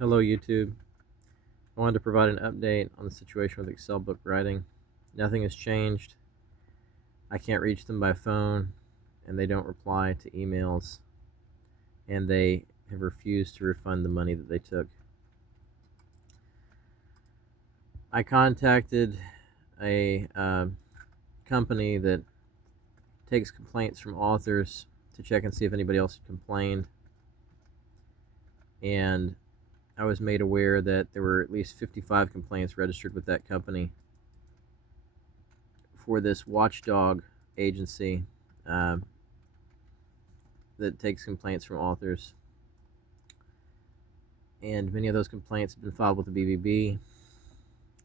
Hello YouTube. I wanted to provide an update on the situation with Excel book writing. Nothing has changed. I can't reach them by phone, and they don't reply to emails, and they have refused to refund the money that they took. I contacted a company that takes complaints from authors to check and see if anybody else had complained, and I was made aware that there were at least 55 complaints registered with that company for this watchdog agency that takes complaints from authors. And many of those complaints have been filed with the BBB.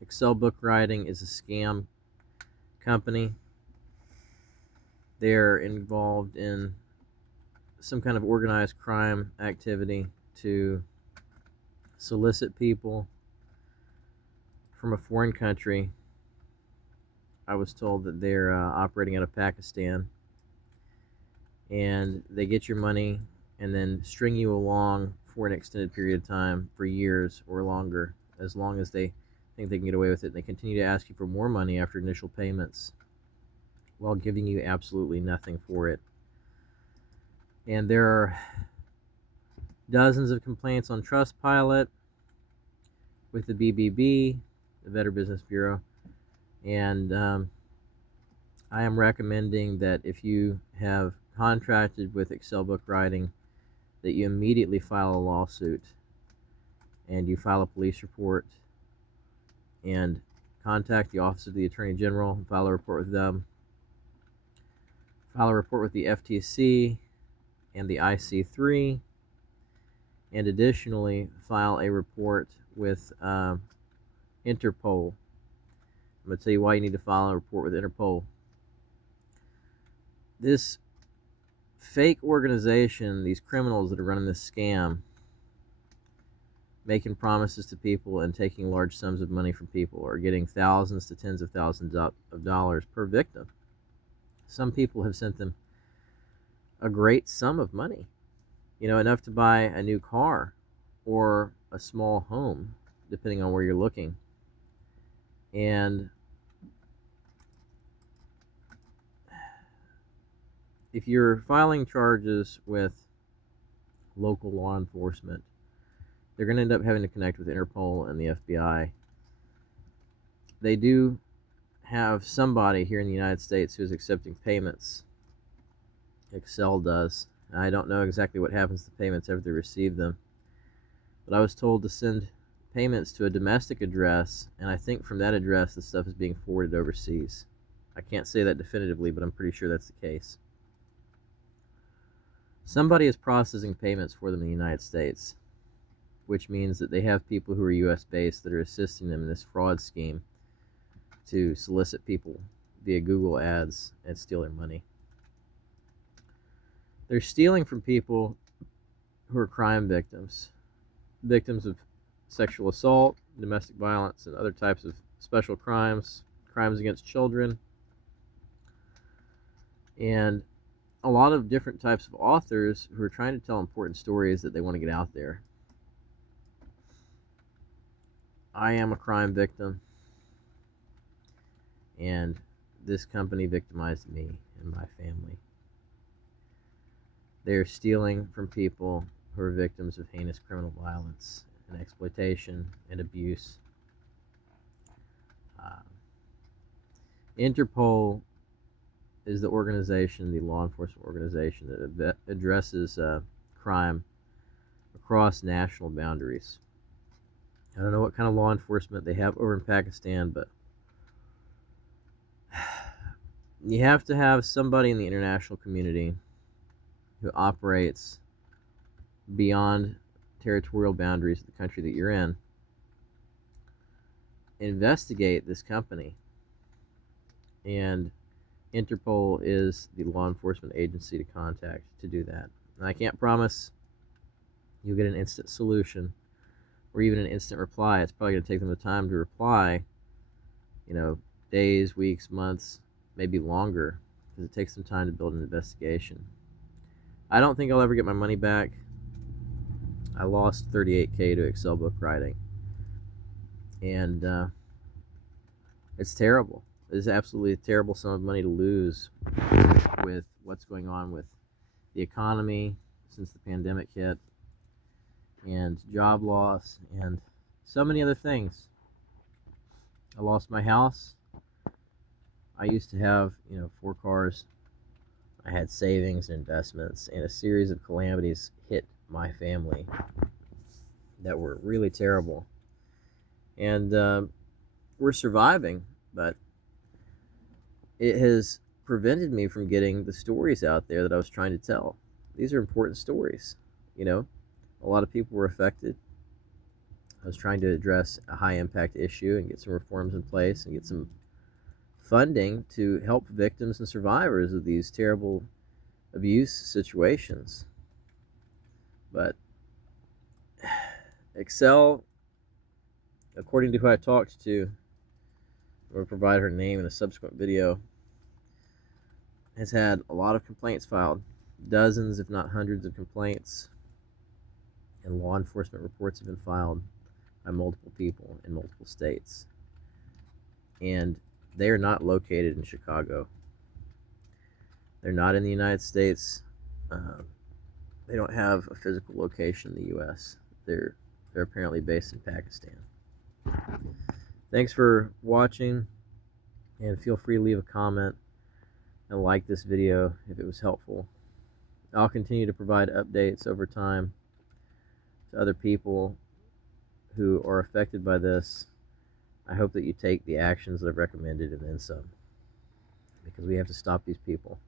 Excel Book Writing is a scam company. They're involved in some kind of organized crime activity to solicit people from a foreign country. I was told that they're operating out of Pakistan, and they get your money and then string you along for an extended period of time, for years or longer, as long as they think they can get away with it. And they continue to ask you for more money after initial payments while giving you absolutely nothing for it. And there are dozens of complaints on Trustpilot with the BBB, the Better Business Bureau, and I am recommending that if you have contracted with Excel Book Writing, that you immediately file a lawsuit and you file a police report and contact the Office of the Attorney General and file a report with them. File a report with the FTC and the IC3, and additionally file a report with Interpol. I'm going to tell you why you need to file a report with Interpol. This fake organization, these criminals that are running this scam, making promises to people and taking large sums of money from people, or getting thousands to tens of thousands of dollars per victim. Some people have sent them a great sum of money, enough to buy a new car or a small home, depending on where you're looking. And if you're filing charges with local law enforcement, they're going to end up having to connect with Interpol and the FBI. They do have somebody here in the United States who's accepting payments. Excel does. I don't know exactly what happens to payments after they receive them, but I was told to send payments to a domestic address, and I think from that address the stuff is being forwarded overseas. I can't say that definitively, but I'm pretty sure that's the case. Somebody is processing payments for them in the United States, which means that they have people who are US based that are assisting them in this fraud scheme to solicit people via Google ads and steal their money. They're stealing from people who are crime victims of sexual assault, domestic violence, and other types of special crimes, crimes against children, and a lot of different types of authors who are trying to tell important stories that they want to get out there. I am a crime victim, and this company victimized me and my family. They're stealing from people who are victims of heinous criminal violence and exploitation and abuse. Interpol is the organization, the law enforcement organization that addresses crime across national boundaries. I don't know what kind of law enforcement they have over in Pakistan, but you have to have somebody in the international community who operates beyond territorial boundaries of the country that you're in investigate this company. And Interpol is the law enforcement agency to contact to do that. And I can't promise you'll get an instant solution or even an instant reply. It's probably going to take them the time to reply, days, weeks, months, maybe longer, because it takes some time to build an investigation. I don't think I'll ever get my money back. I lost $38K to Excel book writing, and it's terrible. It's absolutely a terrible sum of money to lose with what's going on with the economy since the pandemic hit, and job loss, and so many other things. I lost my house. I used to have, 4 cars. I had savings and investments, and a series of calamities hit my family that were really terrible. And we're surviving, but it has prevented me from getting the stories out there that I was trying to tell. These are important stories. A lot of people were affected. I was trying to address a high impact issue and get some reforms in place and get some funding to help victims and survivors of these terrible abuse situations. But Excel, according to who I talked to, I'm going to provide her name in a subsequent video, has had a lot of complaints filed. Dozens, if not hundreds, of complaints and law enforcement reports have been filed by multiple people in multiple states. And they are not located in Chicago. They're not in the United States. They don't have a physical location in the U.S. They're apparently based in Pakistan. Thanks for watching, and feel free to leave a comment and like this video if it was helpful. I'll continue to provide updates over time to other people who are affected by this. I hope that you take the actions that I've recommended and then some, because we have to stop these people.